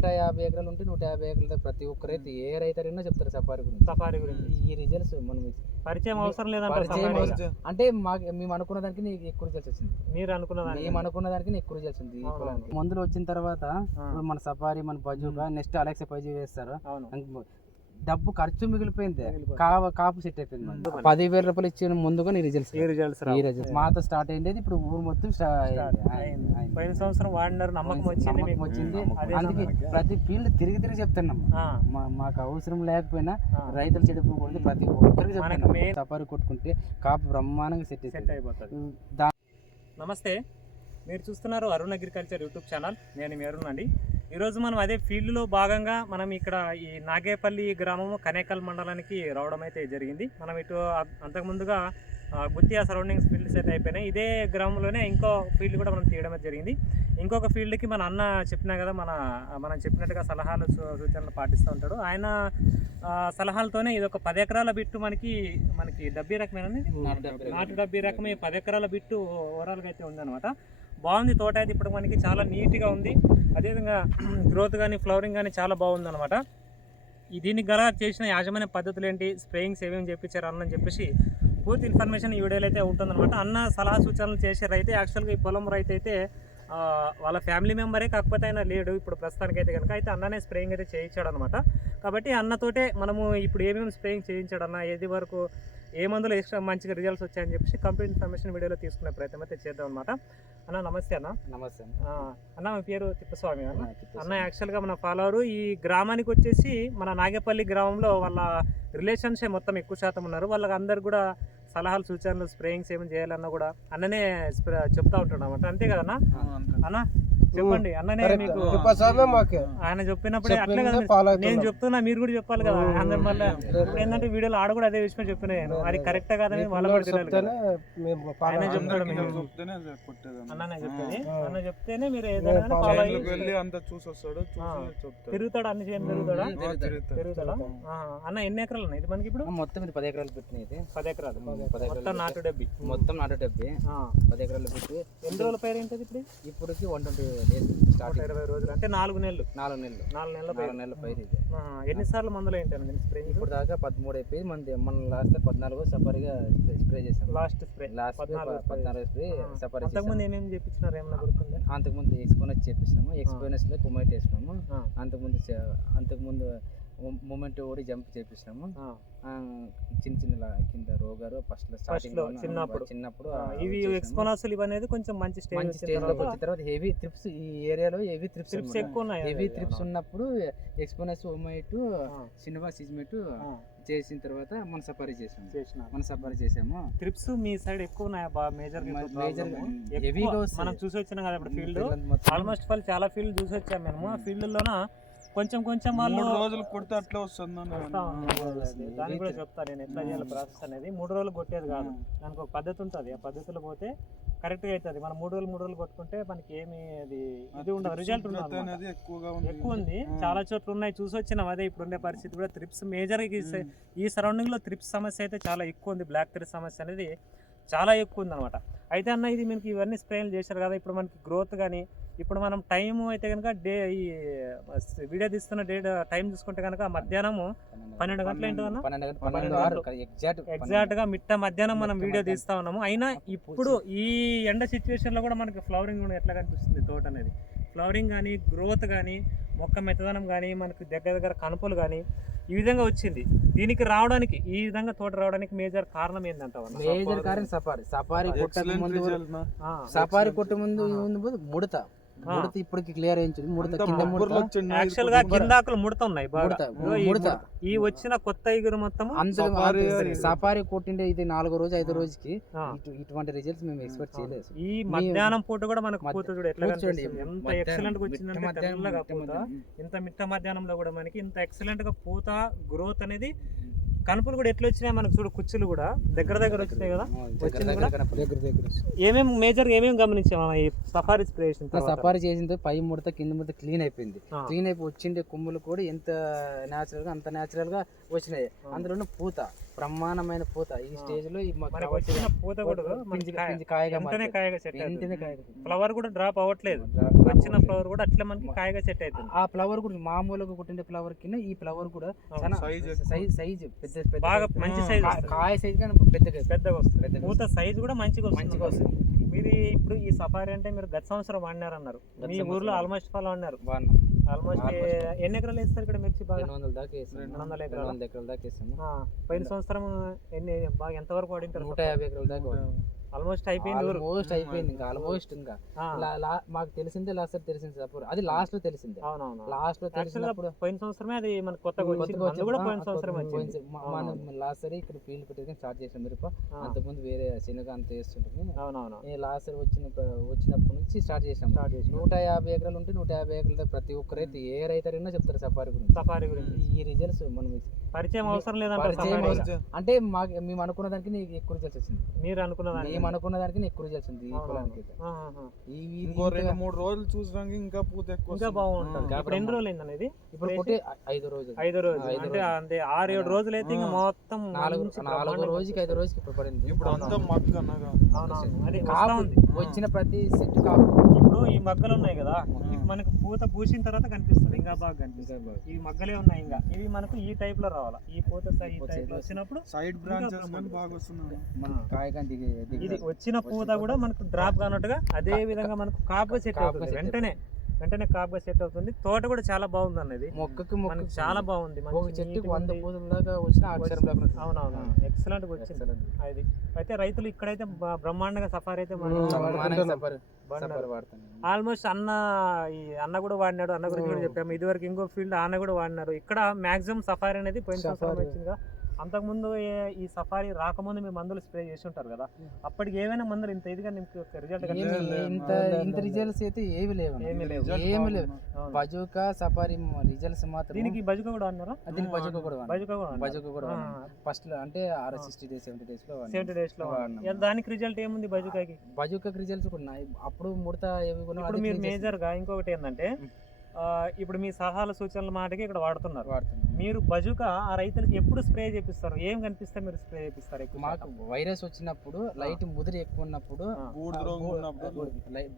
నూట యాభై ఎకరాలు ఉంటే నూట యాభై ఎకరాలు ప్రతి ఒక్కరైతే ఏ రైతరైనా చెప్తారు సఫారీ గురించి. సఫారీ గురించి. ఈ రిజల్ట్స్ మనం పరిచయం అవసరం అవసరం. అంటే మాకు మేము అనుకున్న దానికి నీకు ఎక్కువ రిజల్ట్స్ వచ్చింది. మీరు అనుకున్న దానికి. మేము అనుకున్న దానికి నీకు ఎక్కువ రిజల్ట్స్ ఉంది. మందులు వచ్చిన తర్వాత మన సఫారీ మన బజూకా నెక్స్ట్ అలెక్సా పైజీ వేస్తారు. డబ్బు ఖర్చు మిగిలిపోయింది. కాపు సెట్ అయిపోయింది పదివేల రూపాయలు ఇచ్చిన ముందుగా నీ రిజల్ట్స్ ఈ రిజల్ట్స్ ఈ రిజల్ట్స్ మాతో స్టార్ట్ అయ్యేది ఇప్పుడు ఊరు మొత్తం అయింది. అయింది. అయింది. పోయిన సంవత్సరం వాడినారు నమ్మకం వచ్చింది వచ్చింది. అదే అందుకే. ప్రతి ఫీల్డ్ తిరిగి తిరిగి చెప్తున్నాం. మాకు అవసరం లేకపోయినా. రైతులు చెడిపోకూడదు ప్రతి ఒక్కరికి చెప్తున్నాం. సఫారీ కొట్టుకుంటే కాపు బ్రహ్మాండంగా సెట్ సెట్ అయిపోతుంది. నమస్తే. మీరు చూస్తున్నారు అరుణ్ అగ్రికల్చర్ యూట్యూబ్ ఛానల్. నేను మీ అరుణ్ అండి. ఈరోజు మనం అదే ఫీల్డ్లో భాగంగా మనం ఇక్కడ ఈ నాగేపల్లి గ్రామము కనేకల్ మండలానికి రావడం అయితే జరిగింది. మనం ఇటు అంతకుముందుగా ఆ, గుత్తియా సరౌండింగ్స్ ఫీల్డ్స్ అయితే అయిపోయినాయి. ఇదే గ్రామంలోనే ఇంకో ఫీల్డ్ కూడా మనం తీయడం అయితే జరిగింది. ఇంకొక ఫీల్డ్కి మన అన్న చెప్పినా కదా మన మనం చెప్పినట్టుగా సలహాలు సూచనలు పాటిస్తూ ఉంటాడు. ఆయన సలహాలతోనే ఇది ఒక పది ఎకరాల బిట్టు మనకి మనకి డబ్బీ రకమేనండి నాటు డబ్బీ రకమే. పది ఎకరాల బిట్టు ఓవరాల్గా అయితే ఉందన్నమాట. బాగుంది తోట అయితే ఇప్పుడు మనకి చాలా నీట్గా ఉంది. అదేవిధంగా గ్రోత్ కానీ ఫ్లవరింగ్ కానీ చాలా బాగుంది అనమాట దీనికి గల చేసిన యాజమాన్య పద్ధతులు ఏంటి స్ప్రేయింగ్స్ ఏమేమి చెప్పించారు అన్నని చెప్పేసి పూర్తి ఇన్ఫర్మేషన్ ఈ వీడియోలో అయితే ఉంటుందన్నమాట. అన్న సలహా సూచనలు చేసే రైతే యాక్చువల్గా ఈ పొలం రైతు అయితే వాళ్ళ ఫ్యామిలీ మెంబరే కాకపోతే ఆయన లేడు ఇప్పుడు ప్రస్తుతానికి అయితే కనుక అయితే అన్ననే స్ప్రేయింగ్ అయితే చేయించాడు అనమాట కాబట్టి అన్నతోటే మనము ఇప్పుడు ఏమేమి స్ప్రేయింగ్ చేయించాడన్న ఏది వరకు ఏ మందులు ఎక్స్ట్రా మంచిగా రిజల్ట్స్ వచ్చాయని చెప్పేసి కంప్లీట్ ఇన్ఫర్మేషన్ వీడియోలో తీసుకునే ప్రయత్నం అయితే చేద్దాం అనమాట అన్న నమస్తే అన్న. నమస్తే అన్న. మీ పేరు తిప్పస్వామి అన్న. అన్న. యాక్చువల్గా మన ఫాలోవర్ ఈ గ్రామానికి వచ్చేసి మన నాగేపల్లి గ్రామంలో వాళ్ళ రిలేషన్షే మొత్తం ఎక్కువ శాతం ఉన్నారు. వాళ్ళకి అందరు కూడా సలహాలు సూచనలు స్ప్రేయింగ్స్ ఏమైనా చేయాలన్నా కూడా అన్ననే చెప్తా ఉంటాడు అనమాట అంతే కదన్నా అన్న చెప్పండి. అన్ననే మీకు ఆయన చెప్పినప్పుడే అట్లే కదా నేను. చెప్తున్నా మీరు కూడా చెప్పాలి కదా. అందరి మళ్ళీ ఇప్పుడు ఏంటంటే వీడియోలో ఆడ కూడా అదే విషయం చెప్పిన నేను. అది కరెక్ట్ కాదని వాళ్ళ కూడా తెలియాలి కదా చెప్తేనే మేము ఆయన చెప్తాడు అన్ననే చెప్తుంది. అన్న చెప్తేనే మీరు ఏదైనా ఫాలో అయ్యి వెళ్ళి అంతా చూసి వస్తాడు ఆ. చూసి చెప్తాడు. తిరుగుతాడు? అన్ని చేయని తిరుగుతాడా? తిరుగుతాడు. అన్న ఎన్ని ఎకరాలు ఉన్నాయి ఇది మనకి ఇప్పుడు? మొత్తం ఇది పది ఎకరాలు పెట్టినాయి ఇది. పది ఎకరాలు. పది ఎకరాలు మొత్తం నాటు డబ్బి. మొత్తం నాటు డబ్బే. ఆ. పది ఎకరాలు పెట్టి ఎన్ని రోజుల పైరు ఏంటది ఇప్పుడు? ఇప్పటికి వన్ ట్వంటీ ఇరవై రోజులు అంటే నాలుగు నెలలు. నాలుగు నెలలు. నాలుగు నెలల నాలుగు నెలల పైరు ఇది. ఎన్నిసార్లు మందులు ఏంటండి స్ప్రేయింగ్ ఇప్పుడు దాకా పదమూడు అయిపోయి మన మన లాస్ట్ పద్నాలుగు సఫారీగా స్ప్రే చేసాం లాస్ట్ స్ప్రే లాస్ట్ పద్నాలుగు స్ప్రే. ఆ. సఫారీ అంతకుముందు ఏమేమి చెప్పించినారు ఏమన్నా గుర్తుందా? అంతకుముందు ఎక్స్పోనస్ చేపిస్తాము. ఎక్స్పోనస్లో కుమైట్ వేసినాము. అంతకుముందు అంతకుముందు మూమెంట్ ఓడి జంప్ చేపిస్తాము. చిన్న చిన్న కింద రోగారు ఫస్ట్ స్టార్టింగ్లో, చిన్నప్పుడు. చిన్నప్పుడు ఇవి. ఎక్స్పోనాసులు ఇవి అనేది కొంచెం మంచి స్టేజ్ మంచి స్టేజ్లోకి వచ్చిన తర్వాత హెవీ ట్రిప్స్ ఈ ఏరియాలో హెవీ ట్రిప్స్ ట్రిప్స్ ఎక్కువ ఉన్నాయి? హెవీ. ట్రిప్స్ ఉన్నప్పుడు ఎక్స్పోనస్ ఒమైట్ ఆ. సినిమా సిజ్మెట్. చేసిన తర్వాత మన సఫారీ చేసాము. మన సఫారీ చేసాము. ట్రిప్స్ మీ సైడ్ ఎక్కువ ఉన్నాయి? బా మేజర్ మేజర్ హెవీగా మనం చూసి వచ్చినాం కదా ఇప్పుడు ఫీల్డ్ ఆల్మోస్ట్ వాళ్ళు చాలా ఫీల్డ్ చూసి వచ్చాము మేము. ఆ ఫీల్డ్ లోన కొంచెం కొంచెం వాళ్ళు మూడు రోజులు కొడితే అట్లే వస్తుంది దానికి కూడా చెప్తాను నేను ఎట్లా చేయాలి ప్రాసెస్ అనేది. మూడు రోజులు కొట్టేది కాదు. దానికి ఒక పద్ధతి ఉంటుంది. ఆ పద్ధతిలో పోతే కరెక్ట్గా అవుతుంది మనం మూడు రోజులు మూడు రోజులు కొట్టుకుంటే మనకి ఏమి అది ఇది ఉండదు. రిజల్ట్ ఉండదు ఉష్ణోగ్రత అన్నమాట. అనేది ఎక్కువగా ఉంది. ఎక్కువ ఉంది. చాలా చోట్ల ఉన్నాయి. చూసి వచ్చినాం అదే ఇప్పుడు ఉండే పరిస్థితి కూడా. త్రిప్స్ మేజర్ ఈ సరౌండింగ్లో త్రిప్స్ సమస్య అయితే చాలా ఎక్కువ ఉంది. బ్లాక్ త్రిప్స్ సమస్య అనేది చాలా ఎక్కువ ఉంది అనమాట అయితే అన్న ఇది మనకి ఇవన్నీ స్ప్రేలు చేశారు కదా. ఇప్పుడు మనకి గ్రోత్ కానీ ఇప్పుడు మనం టైం అయితే కనుక డే ఈ వీడియో తీస్తున్న డే టైం చూసుకుంటే కనుక మధ్యాహ్నము పన్నెండు గంటలు. గంటలు. ఎగ్జాక్ట్ ఎగ్జాక్ట్గా మిట్ట మధ్యాహ్నం మనం వీడియో మధ్యాహ్నం. తీస్తా ఉన్నాము. అయినా ఇప్పుడు ఈ ఎండ సిచ్యువేషన్లో కూడా మనకి ఫ్లవరింగ్ ఎట్లా కనిపిస్తుంది తోట అనేది? ఫ్లవరింగ్ కానీ గ్రోత్ కానీ మొక్క మెత్తదనం కానీ మనకి దగ్గర దగ్గర కనుపలు కానీ ఈ విధంగా వచ్చింది. దీనికి రావడానికి ఈ విధంగా తోట రావడానికి మేజర్ కారణం ఏంటంటావు అన్న? మేజర్ కారణం సఫారీ. సఫారీ ఎక్సలెంట్ ముందు సఫారీ కొట్ట ముందు ముడత. ముడత ఇప్పటికి క్లియర్ అయింది. ముడత కింద ముడత. యాక్చువల్గా కింద ఆకులు ముడత ఉన్నాయి బాగా. ముడత ఈ ముడత. ముడత. ఈ వచ్చిన కొత్త ఇగురు అందులో సఫారీ కొట్టిండే ఇది నాలుగో రోజు ఐదో. రోజుకి ఇటువంటి రిజల్ట్స్ మేము ఎక్స్పెక్ట్ చేయలేదు. ఈ మధ్యాహ్నం పూట కూడా మనకు పూత చూడు ఎట్లా ఎంత ఎక్సలెంట్గా వచ్చిందంటే తెల్లగా పూత. మధ్యాహ్నం. ఇంత మిట్ట మధ్యాహ్నంలో కూడా మనకి ఇంత ఎక్సలెంట్గా పూత గ్రోత్ అనేది కనుపులు కూడా ఎట్లా వచ్చినాయి మనకు చూడు కుచ్చులు కూడా దగ్గర దగ్గర వచ్చినాయి కదా వచ్చింది కూడా? కనపడలేదు. దగ్గర దగ్గర ఏమేమి మేజర్ ఏమేమి గమనించాము ఈ సఫారీ స్ప్రే చేసిన? సఫారీ చేసిన పై ముడత కింద ముడత క్లీన్ అయిపోయింది క్లీన్ అయిపోయి వచ్చిండే కొమ్ములు కూడా ఎంత న్యాచురల్గా అంత న్యాచురల్గా వచ్చినాయి ఆ. అందులోనూ పూత బ్రహ్మాండమైన పూత ఈ. స్టేజ్లో వచ్చిన పూత కూడా ఫ్లవర్ కూడా డ్రాప్ అవ్వట్లేదు. వచ్చిన ఫ్లవర్ కూడా అట్లా మనకి కాయగా సెట్ అవుతుంది. ఆ ఫ్లవర్ కూడా మామూలుగా కుట్టిన ఫ్లవర్ కింద ఈ ఫ్లవర్ కూడా సైజ్ సైజ్ పెద్ద పెద్ద బాగా. మంచి సైజ్ కాయ సైజ్ కానీ పెద్దగా పెద్దగా వస్తుంది. పూత సైజ్ కూడా మంచిగా వస్తుంది. మంచిగా వస్తుంది. మీరు ఇప్పుడు ఈ సఫారీ అంటే మీరు గత సంవత్సరం వాడినారు అన్నారు గత మీ ఊర్లో. ఆల్మోస్ట్ ఫాలో అన్నారు. బాగున్నాం ఆల్మోస్ట్. ఎన్ని ఎకరాలు వేస్తారు ఇక్కడ మిర్చి బాగా? రెండు వందల దాకా రెండు వందల ఎకరాలు. ఎకరాల దాకా పోయిన సంవత్సరం ఎన్ని బాగా ఎంత వరకు వాడింటారు నూట యాభై ఎకరాల దాకా ఆల్మోస్ట్ అయిపోయింది ఆల్మోస్ట్ అయిపోయింది ఇంకా ఆల్మోస్ట్ ఇంకా. మాకు తెలిసిందే లాస్ట్ సార్ తెలిసింది సపోర్ అది లాస్ట్లో తెలిసిందే. అవునవును. లాస్ట్లో తెలిసినప్పుడు పోయిన సంవత్సరమే అది కొత్తగా మందు కూడా. పోయిన సంవత్సరం వచ్చింది. మనం లాస్ట్ సరి ఇక్కడ ఫీల్డ్ పెట్టేది స్టార్ట్ చేసాం మిరప ఆ, అంతకుముందు వేరే శనగ అంత వేస్తుంటాము. అవునవును. ఈ లాస్ట్ సరి వచ్చిన వచ్చినప్పటి నుంచి స్టార్ట్ చేసాం నూట యాభై ఎకరాలు ఉంటే నూట యాభై ఎకరాలు ప్రతి ఒక్కరైతే ఏ రైతరైనా చెప్తారు సఫారీ గురించి. సఫారీ గురించి. ఈ రిజల్ట్స్ మనం పరిచయం అవసరం అవసరం- అంటే మాకు మేము అనుకున్న దానికి నీకు ఎక్కువ రిజల్ట్స్ వచ్చింది. మీరు అనుకున్న దానికి. మేము అనుకున్న దానికి నీకు ఎక్కువ రిజల్ట్స్ ఉంది ఈ. పొలానికి. ఈ ఇంకో రెండు మూడు రోజులు చూసినాక ఇంకా పూత ఎక్కువ ఇంకా. బాగుంటుంది. ఇప్పుడు ఎన్ని రోజులు అయింది అనేది ఇప్పుడు కొట్టే ఐదు రోజులు ఐదో రోజు ఐదో అంటే రోజు. అంతే ఆరు ఏడు రోజులు అయితే ఇంకా. మొత్తం నాలుగు నాలుగో రోజుకి ఐదో రోజుకి ఇప్పుడు పడింది ఇప్పుడు అంతా వస్తా కాపు ఉంది వచ్చిన ప్రతి సెట్ కాపు ఇప్పుడు ఈ మగ్గలు ఉన్నాయి కదా మనకు పూత పూసిన తర్వాత కనిపిస్తుంది. ఇంకా బాగా కనిపిస్తుంది. ఈ మగ్గలే ఉన్నాయి ఇంకా. ఇవి మనకు ఈ టైప్లో రావాలా? ఈ పూత ఈ టైప్లో వచ్చినప్పుడు సైడ్ బ్రాంచెస్. బాగా వస్తున్నాయి. ఇది వచ్చిన పూత కూడా మనకు డ్రాప్ కానట్టుగా అదే విధంగా మనకు కాపుగా సెట్ అవుతుంది. వెంటనే వెంటనే కాపుగా సెట్ అవుతుంది. తోట కూడా చాలా బాగుంది అన్నది మొక్కకి మనకు మొక్క చాలా బాగుంది. ఒక చెట్టుకి వంద. పూతల దాకా వచ్చిన అవునవును. ఎక్సలెంట్ వచ్చింది అది. అయితే రైతులు ఇక్కడైతే బ్రహ్మాండంగా సఫారీ అయితే ఆల్మోస్ట్ అన్న ఈ అన్న కూడా వాడినాడు. అన్న గురించి కూడా చెప్పాము. ఇదివరకు ఇంకో ఫీల్డ్ అన్న కూడా వాడినారు. ఇక్కడ మాక్సిమం సఫారీ అనేది పోయిన సంవత్సరం సఫారీ. వచ్చిందిగా. అంతకుముందు ఈ సఫారీ రాకముందు మీరు మందులు స్ప్రే చేసి ఉంటారు కదా అప్పటికి ఏమైనా మందులు ఇంత ఇదిగా మీకు రిజల్ట్ ఏమి ఇంత ఇంత. రిజల్ట్స్ అయితే ఏవి లేవు ఏమీ లేవు. ఏమి లేవు. బజూకా సఫారీ రిజల్ట్స్ మాత్రం దీనికి బజుక కూడా అన్నారా దీనికి బజూకా కూడా. బజుక కూడా బజూకా కూడా ఫస్ట్లో అంటే ఆర్ సిక్స్టీ డేస్ సెవెంటీ డేస్లో. సెవెంటీ డేస్లో. దానికి రిజల్ట్ ఏముంది బజుకాకి బజూకా రిజల్ట్స్ కూడా ఉన్నాయి అప్పుడు ముడత ఏవి కూడా ఇప్పుడు మీరు మేజర్గా ఇంకొకటి ఏంటంటే ఇప్పుడు మీ సలహాల సూచనల మాటకి ఇక్కడ వాడుతున్నారు. వాడుతున్నాం మీరు బజుక ఆ రైతులకు ఎప్పుడు స్ప్రే చేపిస్తారు? ఏం కనిపిస్తే మీరు స్ప్రే చేపిస్తారు ఎక్కువ మాకు? వైరస్ వచ్చినప్పుడు లైట్ ముదిరి ఎక్కువ ఉన్నప్పుడు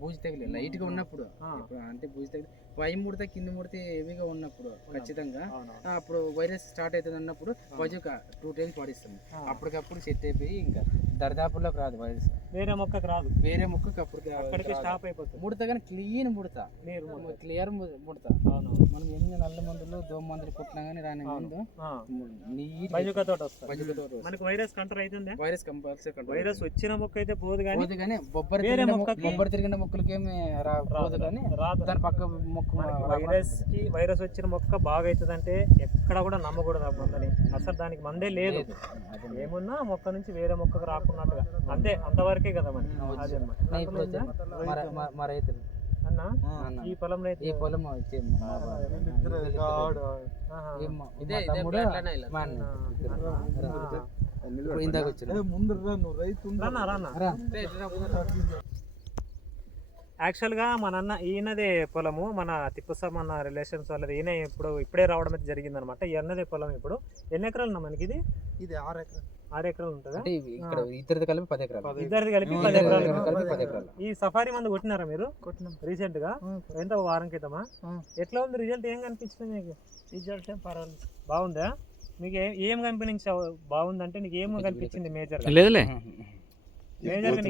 బూజు తగిలి లైట్గా ఉన్నప్పుడు. అంటే బూజు తగిలి పై ముడత కింద ముడత హెవీగా ఉన్నప్పుడు ఖచ్చితంగా. అప్పుడు వైరస్ స్టార్ట్ అవుతుంది అన్నప్పుడు బజుక టూ టైమ్స్ పాడిస్తాం ఆ. అప్పటికప్పుడు సెట్ అయిపోయి ఇంకా. దరిదాపుల్లోకి రాదు వైరస్ వేరే మొక్కకు రాదు. వేరే ముక్కకి అప్పటికి అక్కడికి స్టాప్ అయిపోతుంది. ముడత కానీ క్లీన్ ముడత. క్లియర్ ముడత. అవును మనం ఎన్ని నల్ల మందులు దోమ మందులు కొట్టినా కానీ రాని. ముందు బజుక తోట వస్తుంది. బజుకతో మనకు వైరస్ కంట్రోల్ అవుతుందా? వైరస్ కంపల్సరీ వైరస్ వచ్చిన మొక్క అయితే పోదు కానీ పోదు కానీ బొబ్బరి వేరే మొక్క- బొబ్బరి తిరిగిన మొక్కలకి ఏమి రా పోదు కానీ రాదు. దాని పక్క మొక్క వైరస్కి వైరస్ వచ్చిన మొక్క బాగా అవుతుంది అంటే ఎక్కడ కూడా నమ్మకూడదు ఆ మందని. అసలు దానికి మందే లేదు. ఏమున్నా మొక్క నుంచి వేరే మొక్కకు రాకున్నట్టుగా అంతే అంతవరకే కదా మరి. అదే. మా రైతులు. అన్న. ఈ పొలం. ఈ. ఇప్పుడు ఇందాక. యాక్చువల్గా మన అన్న ఈయనదే పొలము. మన తిప్పుసా మన రిలేషన్స్ వాళ్ళది ఈయన ఇప్పుడు ఇప్పుడే రావడం అయితే జరిగింది అనమాట ఈ అన్నదే పొలం ఇప్పుడు. ఎన్ని ఎకరాలు ఉన్నా మనకి ఇది? ఇది ఆరు ఎకరాలు. ఆరు ఎకరాలు ఉంటుందా? అంటే ఇక్కడ ఇద్దరిది కలిపి పది ఎకరాలు. ఇద్దరిది కలిపి పది ఎకరాలు. పది ఎకరాలు. ఈ సఫారీ మందు కొట్టినారా మీరు? కొట్టినాం. రీసెంట్గా ఎంత? వారం క్రితమా. ఎట్లా ఉంది? రిజల్ట్ ఏం కనిపించింది మీకు? రిజల్ట్ ఏం పర్వాలేదు. బాగుందా? మీకు ఏ- కనిపించావు బాగుందంటే నీకు ఏం కనిపించింది మేజర్గా? లేదులే. మేజర్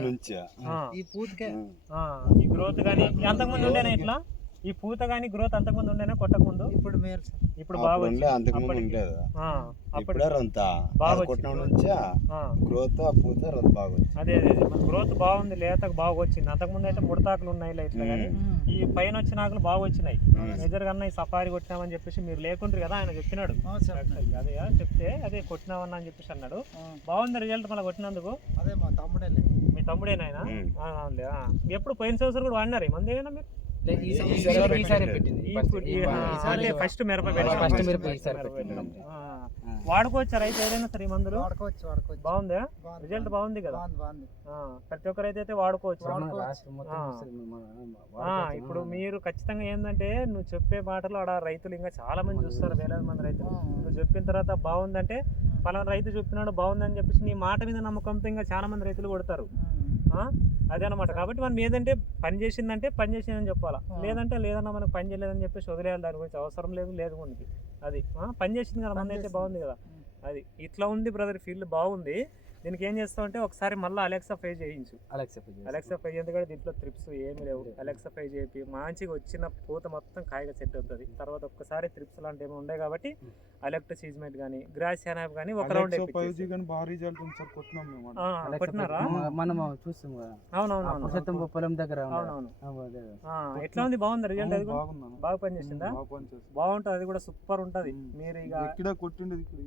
ఈ పూతకే. ఆ, ఈ గ్రోత్ గానీ అంతకుముందు ఉండేనా ఇట్లా? ఈ పూత గానీ గ్రోత్ అంతకుముందు ఉండేనా కొట్టకముందు? ఇప్పుడు మేలు సార్. ఇప్పుడు బాగా అప్పుడు ఉండే వచ్చింది. అంతకు ముందు అప్పటికి. ఉండలేదు ఇప్పుడే రొంత బాగా అది కొట్టిన నుంచి ఆ, గ్రోత్ ఆ పూత రొంత బాగా వచ్చింది. అదే అదే. మన గ్రోత్ బాగుంది లేతకు బాగా వచ్చింది. అంతకుముందు అయితే ముడతాకులు ఉన్నాయి ఇట్లా కానీ. ఈ పైన వచ్చిన ఆకులు బాగా వచ్చినాయి. మేజర్ కన్నా ఈ సఫారీ కొట్టినామని చెప్పేసి మీరు లేకుంటారు కదా ఆయన చెప్పినాడు. అదే. చెప్తే అదే కొట్టినామన్నా అని చెప్పేసి అన్నాడు. బాగుంది రిజల్ట్ మళ్ళీ కొట్టినందుకు? అదే మా తమ్ముడే మీ తమ్ముడేనా ఆయన ఉమ్. ఆ, అవునులే, ఆ. ఎప్పుడు పోయిన సంవత్సరం కూడా వాడినారు? ఈ మంది ఏమైనా మీరు? ఫస్ట్ మిరప. ఫస్ట్ మిరప. వాడుకోవచ్చా రైతు ఏదైనా సరే మందులు? వాడుకోవచ్చు వాడుకోవచ్చు. బాగుందా? రిజల్ట్ బాగుంది. కదా? బాగుంది బాగుంది. ఆ, ప్రతి ఒక్క రైతు అయితే వాడుకోవచ్చు. ఇప్పుడు మీరు ఖచ్చితంగా ఏంటంటే నువ్వు చెప్పే మాటలు ఆడ రైతులు ఇంకా చాలా మంది చూస్తారు వేలాది మంది రైతులు. నువ్వు చెప్పిన తర్వాత బాగుందంటే పలానా రైతు చెప్పినాడు బాగుందని చెప్పేసి నీ మాట మీద నమ్మకంతో ఇంకా చాలా మంది రైతులు కొడతారు. ఆ? అదే అనమాట కాబట్టి మనం ఏదంటే పని చేసిందంటే పని చేసిందని చెప్పాలా. లేదంటే లేదన్నా మనకు పని చేయలేదని చెప్పేసి వదిలేయాలి. దాని గురించి అవసరం లేదు లేదు మనకి. అది. ఆ? పని చేసింది కదా మన అయితే బాగుంది కదా. అది. ఇట్లా ఉంది బ్రదర్ ఫీల్డ్ బాగుంది. దీనికి ఏం చేస్తావు అంటే ఒకసారి మళ్ళీ అలెక్సా ఫై చేయించు. అలెక్సా అలెక్సా ఫై ఎందుకంటే దీంట్లో ట్రిప్స్ ఏమి లేవు. అలెక్సా ఫై చేపి మంచిగా వచ్చిన పూత మొత్తం కాయగా సెట్ అవుతుంది. తర్వాత ఒక్కసారి ట్రిప్స్ లాంటివి ఏమి ఉన్నాయి కాబట్టి అలెక్ట్రా సీజ్మెంట్ కానీ గ్రాస్ యానాప్ కానీ ఒక రౌండ్ కొట్టినారా? మనం చూస్తాం కదా. అవునవును పురుషోత్తం పొలం దగ్గర ఉంది. అవునవును. ఎట్లా ఉంది? బాగుంది రిజల్ట్ అది కూడా. బాగా పనిచేసిందా. బాగుంటుంది అది కూడా సూపర్ ఉంటది. ఉమ్. మీరు ఇక ఎక్కడ కొట్టిండేది ఇక్కడ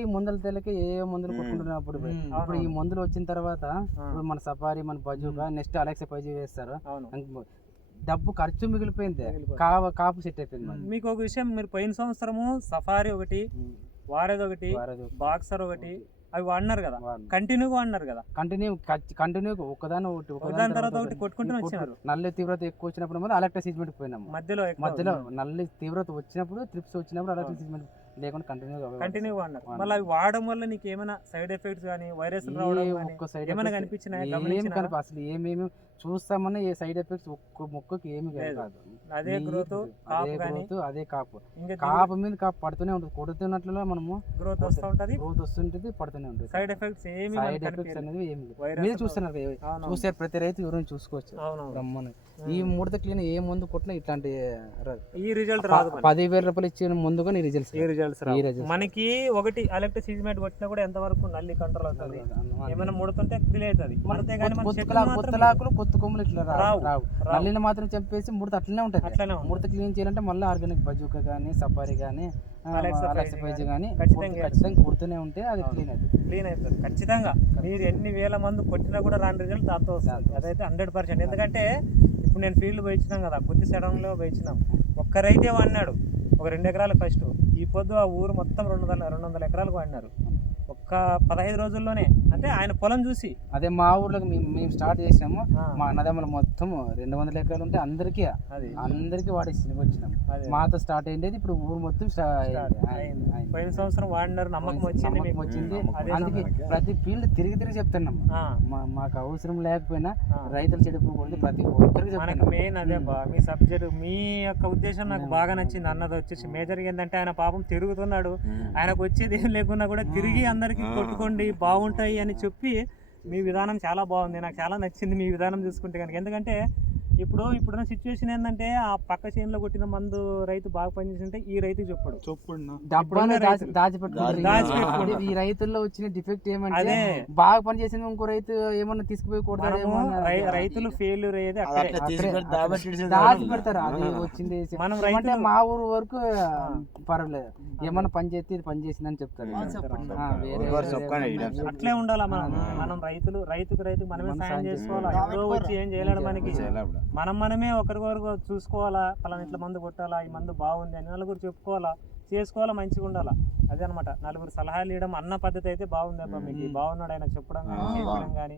ఈ మందుల తెలకి ఏ ఏ మందులు మ్మ్. కొట్టుకుంటున్నారు అప్పుడు. ఇప్పుడు. ఈ. మందులు వచ్చిన తర్వాత ఇప్పుడు మన సఫారీ మన బజూకా నెక్స్ట్ అలెక్సా పైజీ వేస్తారు. డబ్బు ఖర్చు మిగిలిపోయింది. కావ కాపు సెట్ అయిపోయింది. మీకు ఒక విషయం మీరు పోయిన సంవత్సరము సఫారీ ఒకటి వారేది ఒకటి బాక్సర్ ఒకటి అవి వాడినారు కదా. కంటిన్యూగా వాడినారు కదా? కంటిన్యూ కంటిన్యూ ఒకదాని ఒకటి ఒకదాని తర్వాత ఒకటి కొట్టుకుంటూ వచ్చినారు. నల్లి తీవ్రత ఎక్కువ వచ్చినప్పుడు మళ్ళీ సీజ్మెంట్ పోయినాము. మధ్యలో మధ్యలో నల్లి తీవ్రత వచ్చినప్పుడు ట్రిప్స్ వచ్చినప్పుడు సీజ్మెంట్ లేకుండా కంటిన్యూ కంటిన్యూ వాడినారు. మళ్ళీ అవి వాడడం వల్ల నీకు ఏమైనా సైడ్ ఎఫెక్ట్స్ కానీ వైరస్ రావడం సైడ్ ఏమైనా కనిపించినాయా? అసలు ఏమేమి చూస్తామన్నా ఏ సైడ్ ఎఫెక్ట్స్ ఒక్క మొక్కకి ఏమి. కాదు అదే గ్రోత్ అదే గ్రోత్ అదే కాపు కాపు మీద కాపు పడుతూనే ఉంటుంది కొడుతున్నట్లు మనము గ్రోత్ వస్తూ ఉంటది గ్రోత్ వస్తుంటుంది పడుతూనే ఉంటుంది సైడ్ ఎఫెక్ట్స్ ఏమి సైడ్ ఎఫెక్ట్స్. అనేది ఏమి మీరు చూస్తున్నారు. చూసారు ప్రతి రైతు ఎవరైనా చూసుకోవచ్చు రమ్మని ఈ ముడత క్లీన్ ఏ ముందు కొట్టినా ఇట్లాంటి. ఈ రిజల్ట్ రాదు. పదివేల రూపాయలు ఇచ్చిన ముందు కానీ రిజల్ట్స్ ఈ రిజల్ట్స్ రావు. మనకి ఒకటి ఎలక్ట్రిక్ సీజ్మేట్ కొట్టినా కూడా ఎంత వరకు నల్లి కంట్రోల్ అవుతుంది? ఏమైనా ముడుతుంటే క్రిల్ అవుతుంది. చెట్లు కొత్త కొమ్మలు ఇట్లా రావు రావు. నల్లిని మాత్రం చంపేసి ముడత అట్లనే ఉంటుంది. అట్లనే. ముడత క్లీన్ చేయాలంటే మళ్ళీ ఆర్గానిక్ బజూకా కానీ సఫారీ కానీ కానీ ఖచ్చితంగా కుడుతూనే ఉంటే అది. క్లీన్ అవుతుంది. క్లీన్ అవుతుంది. ఖచ్చితంగా. మీరు ఎన్ని వేల మంది కొట్టినా కూడా రాని రిజల్ట్ దాంతో వస్తుంది. దాంతో అదైతే హండ్రెడ్ పర్సెంట్ ఎందుకంటే ఇప్పుడు నేను ఫీల్డ్ పోయించినాం కదా బుద్ధి సడంలో పోయించినాం. ఒక్క రైతే వాడినాడు. ఒక రెండు ఎకరాలు ఫస్ట్ పొద్దు ఆ ఊరు మొత్తం రెండు వందల రెండు వందల ఎకరాలకు వాడినారు ఒక్క పదహైదు రోజుల్లోనే అంటే ఆయన పొలం చూసి. అదే మా ఊర్లో మేము స్టార్ట్ చేసినాము ఆ, మా అన్నదమ్ములు మొత్తం రెండు వందల ఎకరాలు ఉంటే అందరికీ అది. అందరికీ వాడేసి వచ్చినాం. మాతో స్టార్ట్ అయ్యేది ఇప్పుడు ఊరు మొత్తం. పోయిన సంవత్సరం వాడినారు నమ్మకం వచ్చింది వచ్చింది. అదే అందుకే. ప్రతి ఫీల్డ్ తిరిగి తిరిగి చెప్తున్నాం. మాకు అవసరం లేకపోయినా. రైతులు చెడిపోకూడదు ప్రతి ఒక్కరికి మనకు మెయిన్ అదే బా మీ సబ్జెక్ట్ మీ యొక్క ఉద్దేశం నాకు బాగా నచ్చింది. అన్నది వచ్చేసి మేజర్ ఏంటంటే ఆయన పాపం తిరుగుతున్నాడు. ఆయనకు వచ్చేది ఏం లేకున్నా కూడా తిరిగి అందరికి కొట్టుకోండి బాగుంటాయి అని చెప్పి మీ విధానం చాలా బాగుంది. నాకు చాలా నచ్చింది మీ విధానం చూసుకుంటే కనుక. ఎందుకంటే ఇప్పుడు ఇప్పుడున్న సిచ్యువేషన్ ఏంటంటే ఆ పక్క చేనులో కొట్టిన మందు రైతు బాగా పనిచేసింటే ఈ రైతు చెప్పడు. దాచిపెట్టుకుంటారు. ఈ రైతుల్లో వచ్చిన డిఫెక్ట్ ఏమంటే బాగా పని చేసిన ఇంకో రైతు ఏమన్నా తీసుకుపోయి రైతులు ఫెయిల్యూర్ అయ్యేది దాచి పెడతారు. అది? వచ్చింది మనం అంటే మా ఊరు వరకు పర్వాలేదు. ఏమన్నా పని చేస్తే ఇది పని చేసిందని చెప్తారు. అట్లే ఉండాలా మనం. మనం రైతులు రైతుకు రైతుకు మనమే మనం సాయం చేసుకోవాలా. ఎవరో వచ్చి ఏం చేయలేడు మనకి. మనం మనమే ఒకరికొకరు చూసుకోవాలా? పలానా ఇట్లా మందు కొట్టాలా? ఈ మందు బాగుంది అని నలుగురు చెప్పుకోవాలా? చేసుకోవాలా? మంచిగా ఉండాలా? అదే అనమాట నలుగురు సలహాలు ఇవ్వడం అన్న పద్ధతి అయితే బాగుంది అబ్బా మీకు. బాగున్నాడు ఆయన చెప్పడం కానీ చేయడం. కానీ.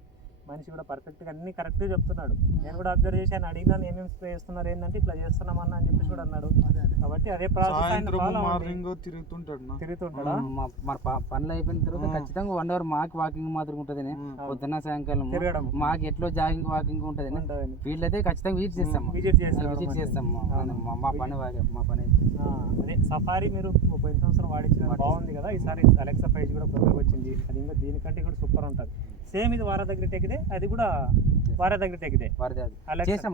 మనిషి కూడా పర్ఫెక్ట్గా అన్ని కరెక్ట్గా చెప్తున్నాడు. నేను కూడా అబ్జర్వ్ చేసి ఆయన అడిగినాను ఏమేమి స్ప్రే చేస్తున్నారు ఏంటంటే ఇట్లా చేస్తున్నామన్నా అని చెప్పేసి కూడా అన్నాడు. కాబట్టి అదే ప్రాసెస్ తిరుగుతుంటాడు తిరుగుతుంటాడా? మన పనులు అయిపోయిన తర్వాత. ఖచ్చితంగా వన్ అవర్ మాకు వాకింగ్ మాత్రం ఉంటుంది పొద్దున్న సాయంకాలం తిరగడం మాకు ఎట్లో జాగింగ్ వాకింగ్ ఉంటుంది ఉంటుందని. ఫీల్డ్ అయితే ఖచ్చితంగా విజిట్ చేస్తాము. విజిట్ చేసి విజిట్ చేస్తాము. అవును. మా- మా పని మా పని అదే సఫారీ మీరు పోయిన సంవత్సరం వాడించిన బాగుంది కదా. ఈసారి అలెక్సా ప్రైజ్ కూడా కొత్తగా వచ్చింది. అది ఇంకా దీనికంటే కూడా సూపర్ ఉంటుంది. సేమ్ ఇది వారా దగ్గర టెక్కిదే అది కూడా వారా దగ్గర వారిది అది. అలెక్సా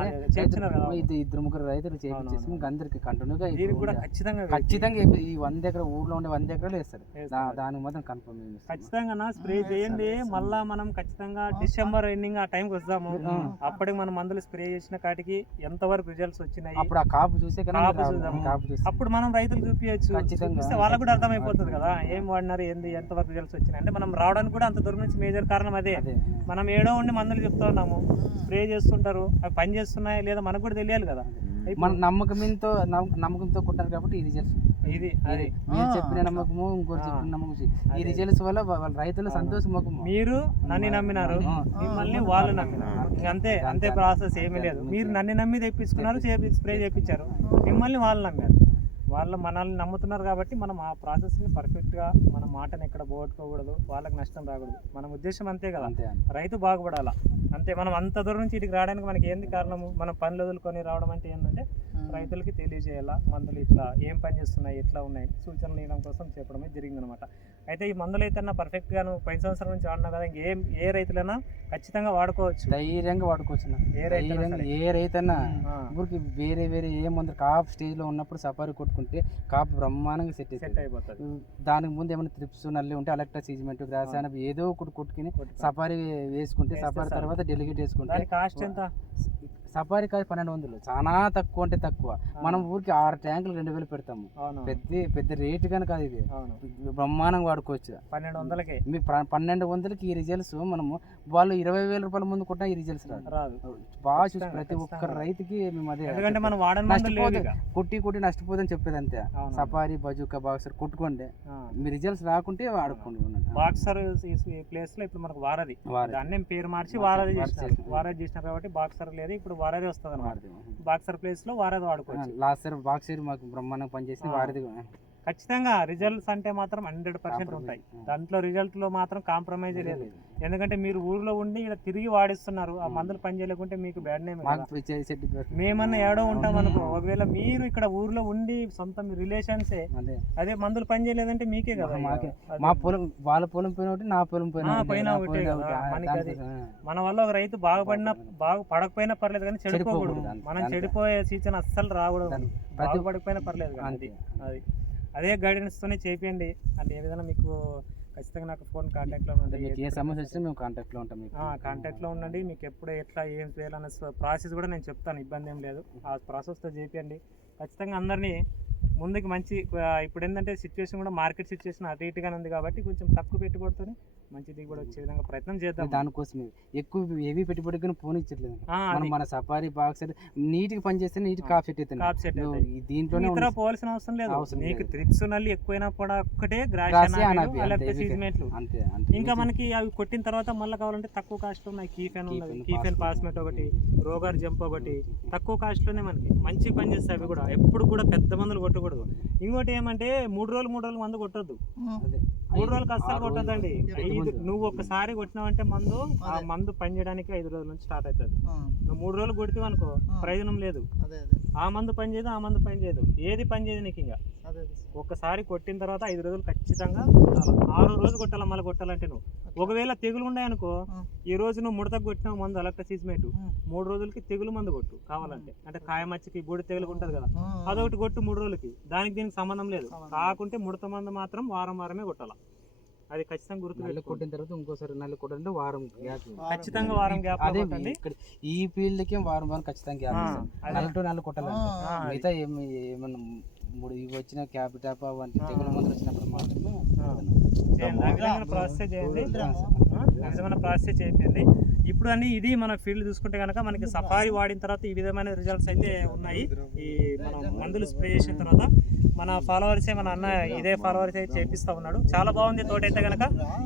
పైజ్ చేపించినాం. ఇది ఇద్దరు ముగ్గురు రైతులు చేపించేసి. ఇంకా అందరికి కంటిన్యూగా దీనికి కూడా ఖచ్చితంగా. ఖచ్చితంగా ఈ- వంద ఎకర ఊర్లో ఉండే వంద ఎకరాలు వేస్తారు. దానికి మాత్రం కన్ఫర్మ్ ఖచ్చితంగా స్ప్రే చేయండి. మళ్ళా మనం ఖచ్చితంగా డిసెంబర్ ఎండింగ్ ఆ టైంకి వస్తాము. అప్పటికి మనం మందులు స్ప్రే చేసిన కాటికి ఎంతవరకు రిజల్ట్స్ వచ్చినాయి? అప్పుడు ఆ కాపు చూసే కాపు చూసి. అప్పుడు మనం రైతులు చూపించచ్చు ఖచ్చితంగా. వాళ్ళకు కూడా అర్థమైపోతుంది కదా ఏం వాడినారు ఏంది ఎంతవరకు రిజల్ట్స్ వచ్చినాయి? అంటే మనం రావడానికి కూడా అంత దూరం నుంచి మేజర్ కారణం అదే. అదే. మనం ఏడో ఉండి మందులు చెప్తా ఉన్నాము. స్ప్రే చేస్తుంటారు. అవి పని చేస్తున్నాయి లేదా మనకు కూడా తెలియాలి కదా. మన నమ్మకంతో నమ్మకంతో కొట్టారు కాబట్టి ఈ రిజల్ట్స్ ఇది అది. మీరు చెప్పిన నమ్మకము ఇంకోటి. చెప్పిన నమ్మకం ఈ. రిజల్ట్స్ వల్ల వాళ్ళ రైతుల. సంతోషం మీరు నన్ను నమ్మినారు. మిమ్మల్ని వాళ్ళు నమ్మినారు. అంతే అంతే ప్రాసెస్ ఏమీ లేదు. మీరు నన్ను నమ్మి తెప్పించుకున్నారు చేపి స్ప్రే చేయించారు మిమ్మల్ని వాళ్ళు నమ్మారు. వాళ్ళు మనల్ని నమ్ముతున్నారు కాబట్టి మనం ఆ ప్రాసెస్ని పర్ఫెక్ట్గా మన మాటను ఎక్కడ పోగొట్టుకోకూడదు వాళ్ళకి నష్టం రాకూడదు. మన ఉద్దేశం అంతే కదా. అంతే రైతు బాగుపడాలా? అంతే మనం అంత దూరం నుంచి ఇటుకి రావడానికి మనకి ఏంది కారణము? మనం పనులు వదులుకొని రావడం అంటే ఏంటంటే రైతులకి తెలియజేయాలా? మందులు ఇట్లా ఏం పని చేస్తున్నాయి? ఎట్లా ఉన్నాయి? సూచనలు ఇవ్వడం కోసం చెప్పడమే జరిగిందనమాట. అయితే ఈ మందులు అయితే పర్ఫెక్ట్గా నువ్వు పోయిన సంవత్సరం నుంచి వాడినావు కదా ఇంకేం ఏ రైతులైనా ఖచ్చితంగా వాడుకోవచ్చు. ధైర్యంగా వాడుకోవచ్చు. ఏ సరే. ఏ రైతన్నా ఊరికి వేరే వేరే ఏ మందు కాపు స్టేజ్లో ఉన్నప్పుడు సఫారీ కొట్టుకుంటే కాపు బ్రహ్మాండంగా సెట్ సెట్ అయిపోతుంది. దానికి ముందు ఏమైనా త్రిప్స్ నల్లి ఉంటే అలెక్ట్రా సీజ్మెంట్ గ్రాసాన ఏదో ఒకటి కొట్టుకుని సఫారీ వేసుకుంటే సఫారీ. తర్వాత డెలిగేట్ వేసుకుంటే కాస్ట్ ఎంత? సఫారీ కాదు పన్నెండు వందలు. చాలా తక్కువ అంటే తక్కువ. మనం ఊరికి ఆరు ట్యాంకులు రెండు వేలు పెడతాము. పెద్ద పెద్ద రేటు కానీ కాదు ఇది. బ్రహ్మాండంగా వాడుకోవచ్చు. పన్నెండు వందలకే. మీ పన్నెండు వందలకి ఈ రిజల్ట్స్ మనము వాళ్ళు ఇరవై వేల రూపాయల ముందు కొట్టినా ఈ రిజల్ట్స్ రాదు. బాగా చూసి ప్రతి ఒక్క. రైతుకి మేము అదే. కొట్టి కొట్టి నష్టపోదని చెప్పేది అంతే. సఫారీ బజూకా బాక్సర్ కొట్టుకోండి. మీ రిజల్ట్స్ రాకుంటే వాడుకోండి. బాక్సర్ ప్లేస్లో ఇప్పుడు మనకు వారది. దాన్ని పేరు మార్చి వారది చేసినారు. వారది చేసినారు కాబట్టి బాక్సర్ లేదు. ఇప్పుడు వారది వస్తుంది అనమాట బాక్సర్ ప్లేస్లో వారది వాడుకోవచ్చు. లాస్ట్ ఇయర్ బాక్సర్ మాకు బ్రహ్మాండంగా పనిచేసి. వారిది ఖచ్చితంగా రిజల్ట్స్ అంటే మాత్రం హండ్రెడ్ పర్సెంట్ ఉంటాయి. దాంట్లో రిజల్ట్లో మాత్రం కాంప్రమైజ్ లేదు. ఎందుకంటే మీరు ఊర్లో ఉండి ఇక్కడ తిరిగి వాడిస్తున్నారు ఆ మందులు పని చేయలేకుంటే మీకు బ్యాడ్ నేమ్ మేమన్నా ఏడో ఉంటాం అనుకో. ఒకవేళ మీరు ఇక్కడ ఊర్లో ఉండి సొంత రిలేషన్సే అదే. మందులు పని చేయలేదంటే మీకే కదా. మా పొలం వాళ్ళ పొలం పోయిన ఒకటి నా పొలం పోయిన ఆ, ఒకటి, కదా. మనకి అది. మన వల్ల ఒక రైతు బాగుపడినా బాగు పడకపోయినా పర్లేదు కానీ చెడిపోకూడదు. మనం. చెడిపోయే సూచన అస్సలు రాకూడదు. బాగుపడకపోయినా పర్లేదు అది. అది అదే గైడెన్స్ తోనే చేపియండి. అంటే ఏ విధంగా మీకు ఖచ్చితంగా నాకు ఫోన్ కాంటాక్ట్లో అంటే మీకు ఏ ఉండండి సమస్య వచ్చినా మేము కాంటాక్ట్లో ఉంటాం మీకు. కాంటాక్ట్లో ఉండండి. మీకు ఎప్పుడు ఎట్లా ఏం చేయాలన్న ప్రాసెస్ కూడా నేను చెప్తాను. ఇబ్బంది ఏం లేదు. ఆ ప్రాసెస్తో చేపియండి. ఖచ్చితంగా అందరినీ ముందుకు మంచి ఇప్పుడు ఏంటంటే సిచ్యువేషన్ కూడా మార్కెట్ సిచ్యువేషన్ అటు ఇటుగానే ఉంది కాబట్టి కొంచెం తక్కువ పెట్టుబడితో మంచి దిగుబడి వచ్చే విధంగా ప్రయత్నం చేద్దాం. దానికోసం ఎక్కువ హెవీ పెట్టుబడి కానీ ఫోన్ ఇచ్చట్లేదు. మనం మన సఫారీ బాక్స్ నీట్గా పని చేస్తే నీట్ కాప్ సెట్ అవుతుంది. దీంట్లోనే ఇతర పోవాల్సిన అవసరం లేదు. అవసరం నీకు లేదు. త్రిప్స్ నల్లి ఎక్కువైనా కూడా ఒక్కటే అంతే, ఇంకా మనకి అవి కొట్టిన తర్వాత మళ్ళీ కావాలంటే తక్కువ కాస్ట్ ఉన్నాయి. కీఫెన్ ఉన్నది. కీఫెన్, పాస్మెట్ ఒకటి రోగర్ జంప్ ఒకటి. తక్కువ కాస్ట్లోనే మనకి. మంచి పని చేస్తాయి అవి కూడా. ఎప్పుడు కూడా పెద్ద మందులు కొట్టకూడదు. ఇంకోటి ఏమంటే మూడు రోజులు మూడు రోజులు మందు కొట్టద్దు. అదే. మూడు కొట్టద్దండి రోజులు ఐదు మందు. నువ్వు ఒకసారి కొట్టినావంటే మందు ఆ మందు పని చేయడానికి ఐదు రోజుల నుంచి స్టార్ట్ అవుతుంది. నువ్వు మూడు రోజులు కొడితే అనుకో ప్రయోజనం లేదు. ఆ మందు పని చేయదు ఆ మందు పని చేయదు. ఏది పని చేయదు నీకు ఇంకా. ఒక్కసారి కొట్టిన తర్వాత ఐదు రోజులు ఖచ్చితంగా కొట్టాలి? ఆరో రోజు కొట్టాలి మళ్ళీ కొట్టాలంటే నువ్వు? ఒకవేళ తెగులు ఉన్నాయనుకో. ఈ రోజు నువ్వు ముడతకు కొట్టిన మందు అలక్ట సీజ్మేట్ ఉమ్. మూడు రోజులకి తెగులు మందు కొట్టు కావాలంటే. అంటే కాయమచ్చికి బూడి తెగులు ఉంటుంది కదా. అదొకటి కొట్టు మూడు రోజులకి. దానికి దీనికి సంబంధం లేదు. కాకుంటే ముడత మందు మాత్రం వారం వారమే కొట్టాలి? అది ఖచ్చితంగా గుర్తు నల్లి కొట్టిన తర్వాత ఇంకోసారి నల్లి కొట్టాలంటే వారం గ్యాప్. ఖచ్చితంగా వారం గ్యాప్ అదే కొట్టండి ఇక్కడ ఈ ఫీల్డ్కి వారం వారం ఖచ్చితంగా గ్యాప్. నల్ల టు నల్ల అది. మిగతా ఏమి ఏమన్నా మూడు ఇవి వచ్చిన క్యాపిటాప్ వంటి. తెగుల మందులు వచ్చినప్పుడు మాత్రమే ప్రాసెస్ చేయండి. ప్రాసెస్ చేయండి. ఇప్పుడు అన్ని ఇది మన ఫీల్డ్ చూసుకుంటే కనుక మనకి సఫారీ వాడిన తర్వాత ఈ విధమైన రిజల్ట్స్ అయితే ఉన్నాయి. ఈ మనం మందులు స్ప్రే చేసిన తర్వాత మన ఫాలోవర్సే మన అన్న ఇదే ఫాలోవర్స్ అయితే చేపిస్తా ఉన్నాడు. చాలా బాగుంది తోట అయితే కనుక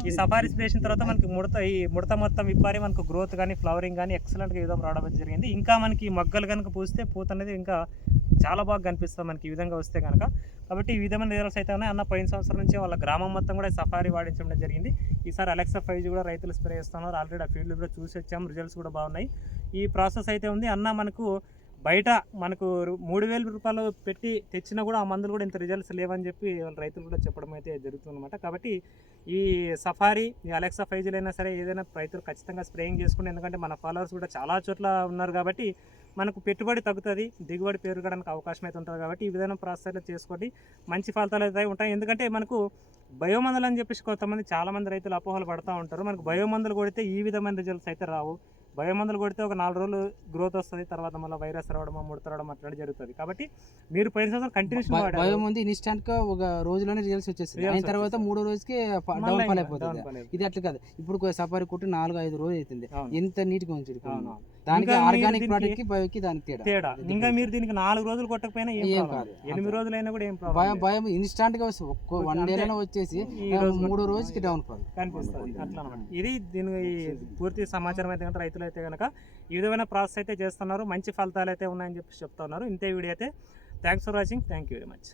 ఈ సఫారీ స్ప్రే చేసిన తర్వాత మనకి ముడత ఈ ముడత మొత్తం విప్పారి మనకు గ్రోత్ కానీ ఫ్లవరింగ్ కానీ ఎక్సలెంట్గా విధంగా రావడం జరిగింది. ఇంకా మనకి మొగ్గలు కనుక పూస్తే పూత అనేది ఇంకా చాలా బాగా కనిపిస్తుంది మనకి ఈ విధంగా వస్తే కనుక కాబట్టి ఈ విధమైన రిజల్ట్స్ అయితే ఉన్నాయి. అన్న పోయిన సంవత్సరం నుంచి వాళ్ళ గ్రామం మొత్తం కూడా సఫారీ వాడించడం జరిగింది. ఈసారి అలెక్సా ఫైవ్ కూడా రైతులు స్ప్రే చేస్తున్నారు. ఆల్రెడీ ఆ ఫీల్డ్ కూడా చూసి వచ్చాం రిజల్ట్స్ కూడా బాగున్నాయి. ఈ ప్రాసెస్ అయితే ఉంది. అన్న మనకు బయట మనకు మూడు వేల రూపాయలు పెట్టి తెచ్చినా కూడా ఆ మందులు కూడా ఇంత రిజల్ట్స్ లేవని చెప్పి వాళ్ళ రైతులు కూడా చెప్పడం అయితే జరుగుతుందన్నమాట. కాబట్టి ఈ సఫారీ ఈ అలెక్సా ఫైజులు అయినా సరే ఏదైనా రైతులు ఖచ్చితంగా స్ప్రేయింగ్ చేసుకుని ఎందుకంటే మన ఫాలోవర్స్ కూడా చాలా చోట్ల ఉన్నారు కాబట్టి మనకు పెట్టుబడి తగ్గుతుంది దిగుబడి పెరగడానికి అవకాశం అయితే ఉంటుంది కాబట్టి ఈ విధంగా ప్రాసెస్ చేసుకోండి. మంచి ఫలితాలు అయితే ఉంటాయి. ఎందుకంటే మనకు బయోమందులు అని చెప్పేసి కొంతమంది చాలా మంది రైతులు అపోహలు పడుతూ ఉంటారు మనకు బయోమందులు కొడితే ఈ విధమైన రిజల్ట్స్ అయితే రావు బయోమందులు కొడితే ఒక నాలుగు రోజులు గ్రోత్ వస్తుంది తర్వాత మళ్ళీ వైరస్ రావడం ముడత రావడం అట్లాంటి జరుగుతుంది కాబట్టి మీరు పోయిన సంవత్సరం కంటిన్యూషన్ వాడారు ఉంది ఇన్స్టాంట్గా ఒక రోజులోనే రిజల్ట్స్ వచ్చేస్తుంది అయిన తర్వాత. మూడో రోజుకి డౌన్ ఫాల్ అయిపోతుంది. ఇది అట్లా కాదు ఇప్పుడు సఫారీ కొట్టి నాలుగు ఐదు రోజులు అవుతుంది. ఎంత నీట్గా ఉంచి అవును. దానికి ఆర్గానిక్ ప్రోడక్ట్కి బయోకి దానికి తేడా. తేడా. ఇంకా మీరు దీనికి నాలుగు రోజులు కొట్టకపోయినా ఏం కాదు. ఎనిమిది రోజులైనా కూడా ఏం భయం ప్రాబ్లం భయం ఇన్స్టాంట్గా వస్తుంది. ఒక్కో వన్. డే వచ్చేసి ఈ ఆ, రోజు మూడో రోజుకి డౌన్ ఫాల్ కనిపిస్తుంది. అట్లా అనమాట ఇది దీని పూర్తి సమాచారం అయితే కనుక రైతులు అయితే కనుక ఈ విధమైన ప్రాసెస్ అయితే చేస్తున్నారు. మంచి ఫలితాలు అయితే ఉన్నాయని చెప్పి చెప్తున్నారు ఇంతే వీడియో అయితే. Thanks for watching thank you very much